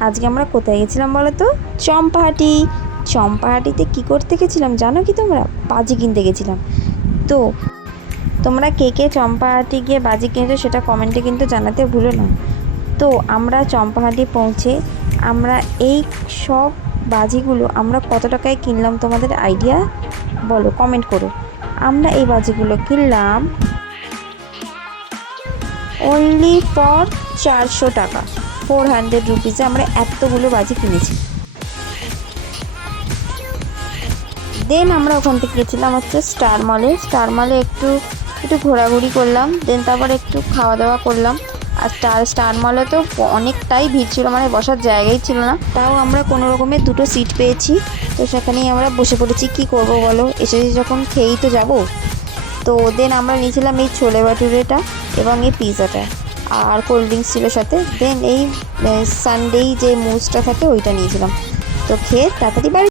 আজকে আমরা কোথায় গেছিলাম বলো তো? চম্পাহাটি। চম্পাহাটিতে কী করতে গেছিলাম জানো কি তোমরা? বাজি কিনতে গেছিলাম। তো, তোমরা কে কে চম্পাহাটি গিয়ে বাজি কিনেছো সেটা কমেন্টে কিন্তু জানাতে ভুলো না। তো, আমরা চম্পাহাটি পৌঁছে আমরা এই সব বাজিগুলো আমরা কত টাকায় কিনলাম তোমাদের আইডিয়া বলো কমেন্ট করো। আমরা এই বাজিগুলো কিনলাম অনলি ফর চারশো টাকা। ফোর হান্ড্রেড রুপিসে আমরা এতগুলো বাজি কিনেছি। দেন আমরা ওখান থেকে গেছিলাম হচ্ছে স্টার মলে স্টার মলে একটু একটু ঘোরাঘুরি করলাম দেন তারপর একটু খাওয়া দাওয়া করলাম। আর স্টার স্টার মলে তো অনেকটাই ভিড় ছিল মানে বসার জায়গাই ছিল না। তাও আমরা কোনো রকমের দুটো সিট পেয়েছি। তো সেখানেই আমরা বসে পড়েছি, কি করব বলো? এসেছি যখন খেয়েই তো যাব। তো দেন আমরা নিয়েছিলাম এই ছোলে ভাটুরেটা এবং এই পিৎজাটা আর কোল্ড ড্রিঙ্কস ছিল সাথে। দেন এই সানডেই যে মুজটা থাকে, ওইটা নিয়েছিলাম। তো খেয়ে তাড়াতাড়ি বাড়ি